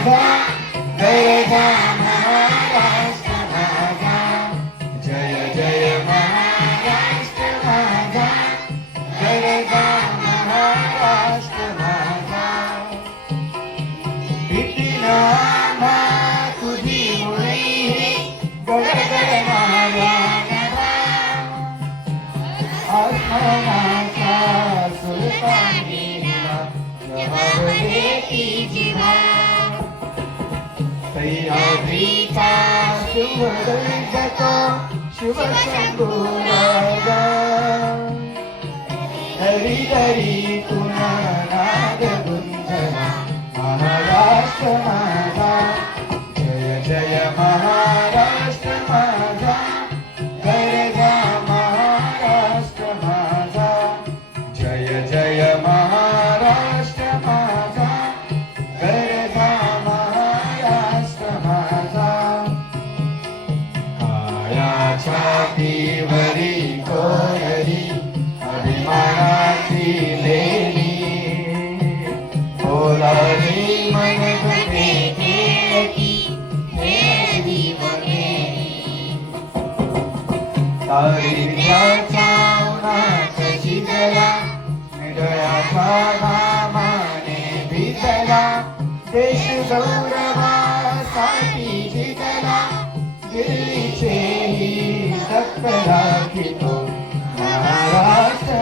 माझा गरजा महाराष्ट्र माझा जय जय महाराष्ट्र माझा गरजा महाराष्ट्र माझा भीतीला आम्हा तुझी मुळे गडगडणाऱ्या नभा आसमानाचा सुलतानीला जवाब देती जिव्हा सह्याद्रीचा सुवर्णतो शिवशंभूराजा दरी दरी तुना नाद गुंजला महाराष्ट्र माझा जय जय महाराष्ट्र माझा गरजा महाराष्ट्र माझा जय जय महाराष्ट्र माझा गरजा महाराष्ट्र माझा काळ्या छातीवरी कोयरी अभिमानाची लेणी बोलावी मनगटे खेळती खेळली बनेली तारिण्याच्या उन्हात शिजला निडळ्याच्या घामाने भिजला देश गौरवासाठी जिंकला दिल्लीचेही तक्क राखितो महाराष्ट्र